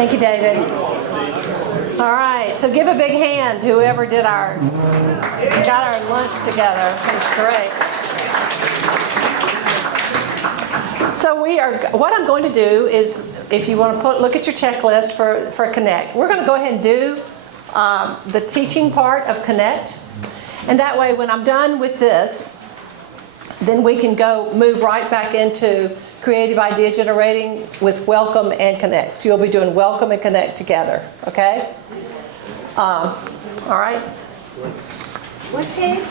Thank you, David. All right, so give a big hand to whoever got our lunch together. It's great. So what I'm going to do is, if you want to look at your checklist for Connect, we're going to go ahead and do the teaching part of Connect. And that way, when I'm done with this, then we can move right back into creative idea generating with Welcome and Connect. So you'll be doing Welcome and Connect together, okay? All right? What page?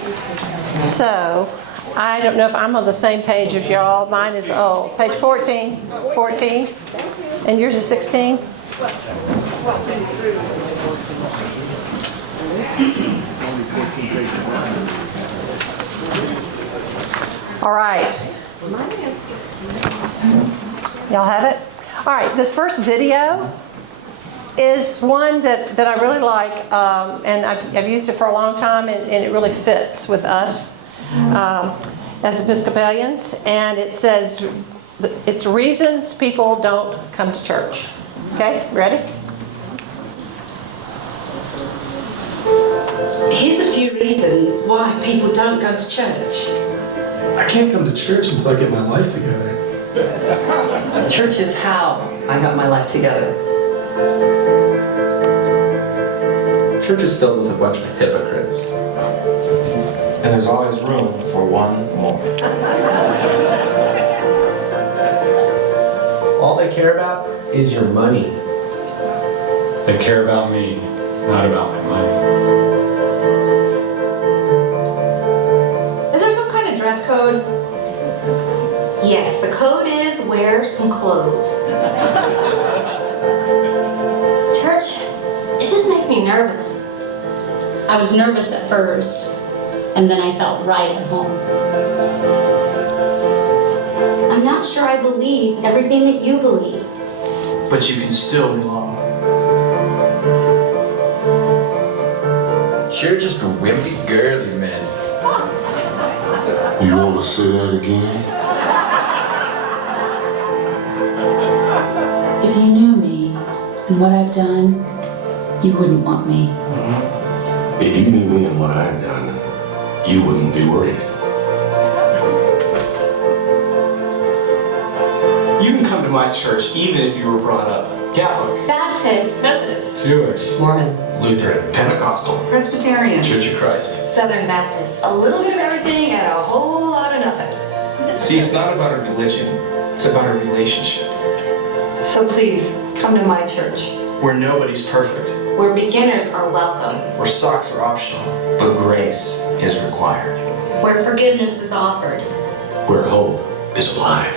So, I don't know if I'm on the same page as y'all. Mine is, page 14. 14. And yours is 16? All right. Y'all have it? All right, this first video is one that I really like, and I've used it for a long time, and it really fits with us as Episcopalians. And it says, it's reasons people don't come to church. Okay, ready? Here's a few reasons why people don't go to church. I can't come to church until I get my life together. Church is how I got my life together. Church is filled with a bunch of hypocrites. And there's always room for one more. All they care about is your money. They care about me, not about my money. Is there some kind of dress code? Yes, the code is wear some clothes. Church, it just makes me nervous. I was nervous at first, and then I felt right at home. I'm not sure I believe everything that you believe. But you can still belong. Church is for wimpy, girly men. You want to say that again? If you knew me and what I've done, you wouldn't want me. If you knew me and what I've done, you wouldn't be worried. You can come to my church even if you were brought up Catholic, Baptist. Jewish. Mormon. Lutheran. Pentecostal, Presbyterian, Church of Christ. Southern Baptist. A little bit of everything and a whole lot of nothing. See, it's not about a religion, it's about a relationship. So please, come to my church. Where nobody's perfect, Where beginners are welcome. where socks are optional, but grace is required. Where forgiveness is offered. Where hope is alive.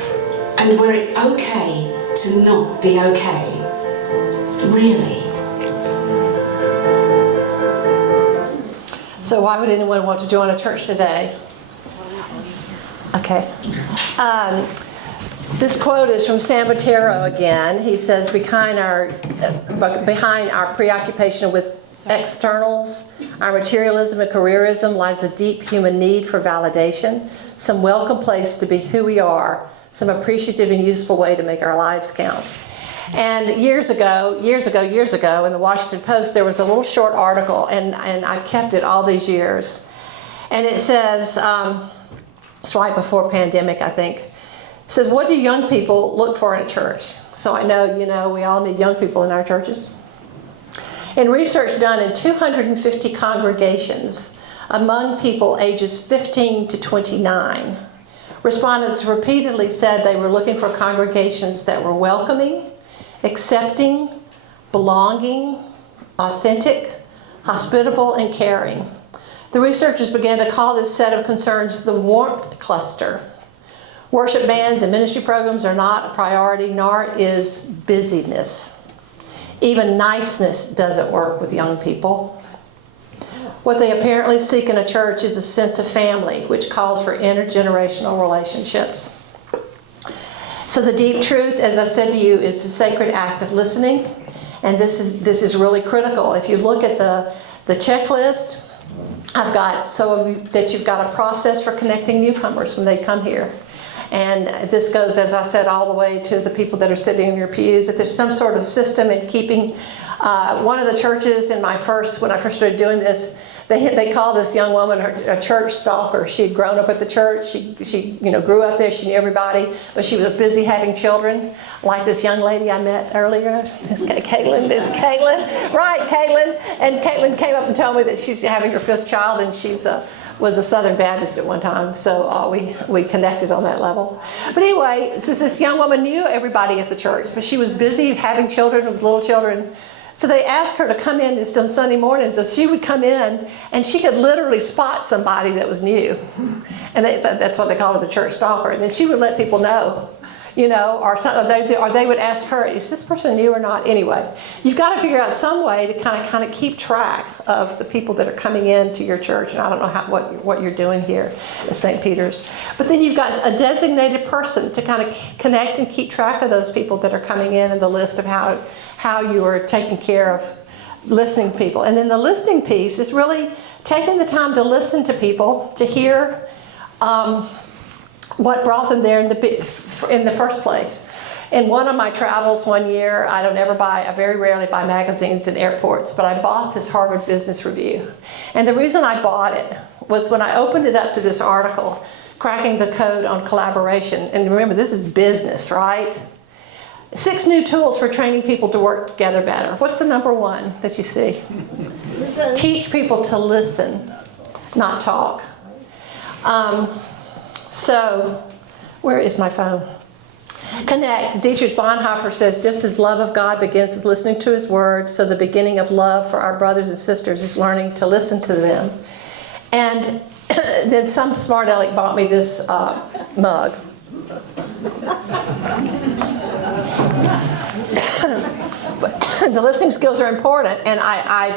And where it's okay to not be okay. Really. So why would anyone want to join a church today? Okay. This quote is from San Matero again. He says, behind our preoccupation with externals, our materialism and careerism lies a deep human need for validation, some welcome place to be who we are, some appreciative and useful way to make our lives count. And years ago, in the Washington Post, there was a little short article, and I've kept it all these years. And it says, it's right before pandemic, I think. It says, what do young people look for in a church? So I know, we all need young people in our churches. In research done in 250 congregations among people ages 15 to 29, respondents repeatedly said they were looking for congregations that were welcoming, accepting, belonging, authentic, hospitable, and caring. The researchers began to call this set of concerns the warmth cluster. Worship bands and ministry programs are not a priority, nor is busyness. Even niceness doesn't work with young people. What they apparently seek in a church is a sense of family, which calls for intergenerational relationships. So the deep truth, as I've said to you, is the sacred act of listening. And this is really critical. If you look at the checklist, I've got that you've got a process for connecting newcomers when they come here. And this goes, as I said, all the way to the people that are sitting in your pews. If there's some sort of system in keeping, one of the churches when I first started doing this, they call this young woman a church stalker. She had grown up at the church. She grew up there. She knew everybody, but she was busy having children, like this young lady I met earlier. Caitlin, right? Caitlin, and Caitlin came up and told me that she's having her 5th child, and she's was a Southern Baptist at one time, so we connected on that level. But anyway, since this young woman knew everybody at the church, but she was busy having children with little children. So they asked her to come in some Sunday mornings, so she would come in and she could literally spot somebody that was new. And that's what they call it, a church stalker. And then she would let people know, or they would ask her, is this person new or not? Anyway, you've got to figure out some way to kind of keep track of the people that are coming into your church. And I don't know what you're doing here at St. Peter's. But then you've got a designated person to kind of connect and keep track of those people that are coming in and the list of how you are taking care of listening to people. And then the listening piece is really taking the time to listen to people, to hear what brought them there in the first place. In one of my travels one year, I very rarely buy magazines in airports, but I bought this Harvard Business Review. And the reason I bought it was when I opened it up to this article, Cracking the Code on Collaboration. And remember, this is business, right? 6 new tools for training people to work together better. What's the number one that you see? Listen. Teach people to listen, not talk. So, where is my phone? Connect. Dietrich Bonhoeffer says, just as love of God begins with listening to His Word, so the beginning of love for our brothers and sisters is learning to listen to them. And then some smart aleck bought me this mug. The listening skills are important, and I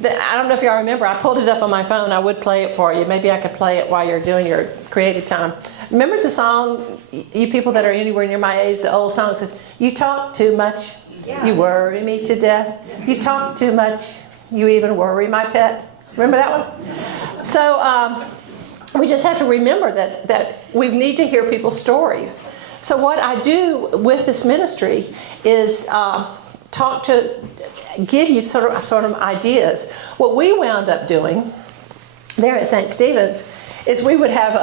don't know if y'all remember, I pulled it up on my phone. I would play it for you. Maybe I could play it while you're doing your creative time. Remember the song, you people that are anywhere near my age, the old song says, you talk too much, you worry me to death. You talk too much, you even worry my pet. Remember that one? So we just have to remember that we need to hear people's stories. So what I do with this ministry is give you sort of ideas. What we wound up doing there at St. Stephen's is we would have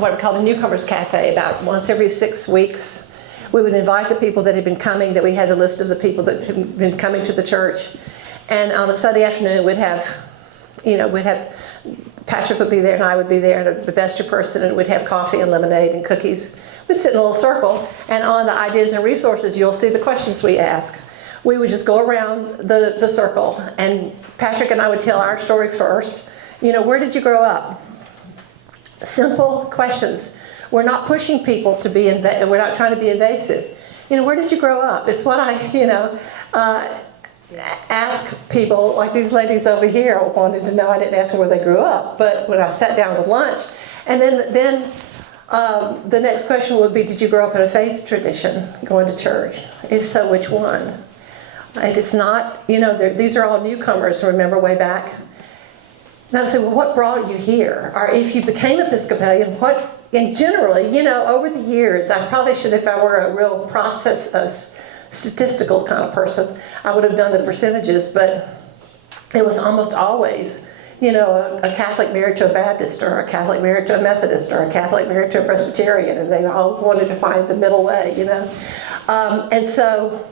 what we call a Newcomers Cafe about once every 6 weeks. We would invite the people that had been coming, that we had a list of the people that had been coming to the church. And on a Sunday afternoon, we'd have Patrick would be there and I would be there and a vesture person, and we'd have coffee and lemonade and cookies. We'd sit in a little circle, and on the ideas and resources, you'll see the questions we ask. We would just go around the circle, and Patrick and I would tell our story first. Where did you grow up? Simple questions. We're not pushing people to be we're not trying to be invasive. Where did you grow up? It's what I, ask people, like these ladies over here wanted to know. I didn't ask them where they grew up, but when I sat down with lunch, and then the next question would be, did you grow up in a faith tradition, going to church? If so, which one? If it's not, these are all newcomers, remember, way back. And I would say, well, what brought you here? Or if you became Episcopalian, and generally, over the years, I probably should, if I were a real statistical kind of person, I would have done the percentages, but it was almost always, a Catholic married to a Baptist, or a Catholic married to a Methodist, or a Catholic married to a Presbyterian, and they all wanted to find the middle way, And so,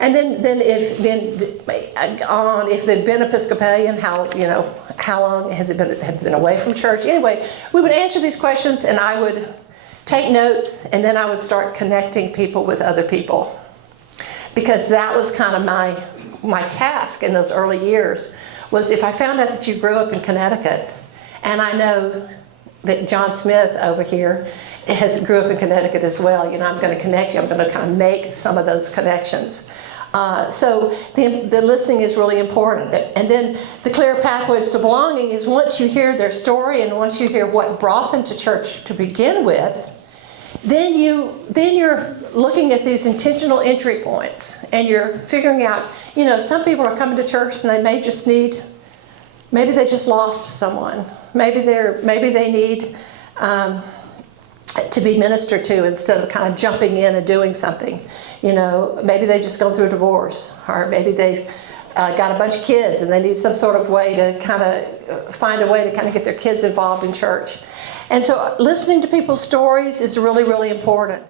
and then if they've been Episcopalian, how long has it been away from church? Anyway, we would answer these questions, and I would take notes, and then I would start connecting people with other people, because that was kind of my task in those early years. Was if I found out that you grew up in Connecticut, and I know that John Smith over here grew up in Connecticut as well, I'm going to connect you. I'm going to kind of make some of those connections. So the listening is really important. And then the clear pathways to belonging is once you hear their story and once you hear what brought them to church to begin with, then you're looking at these intentional entry points, and you're figuring out, some people are coming to church and they may just maybe they just lost someone. Maybe they need to be ministered to instead of kind of jumping in and doing something. You know, maybe they've just gone through a divorce, or maybe they've got a bunch of kids and they need some sort of way to kind of find a way to kind of get their kids involved in church. And so listening to people's stories is really, really important.